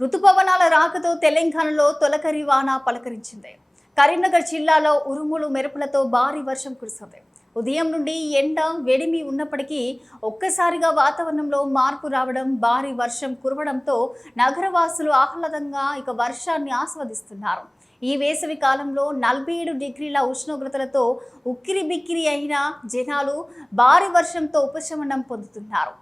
రుతుపవనాల రాకతో తెలంగాణలో తొలకరి వాన పలకరించింది. కరీంనగర్ జిల్లాలో ఉరుములు మెరుపులతో భారీ వర్షం కురిసింది. ఉదయం నుండి ఎండ వేడిమి ఉన్నప్పటికీ ఒక్కసారిగా వాతావరణంలో మార్పు రావడం, భారీ వర్షం కురవడంతో నగరవాసులు ఆహ్లాదంగా వర్షాన్ని ఆస్వాదిస్తున్నారు. ఈ వేసవి కాలంలో 47 డిగ్రీల ఉష్ణోగ్రతలతో ఉక్కిరి బిక్కిరి అయిన జనాలు భారీ వర్షంతో ఉపశమనం పొందుతున్నారు.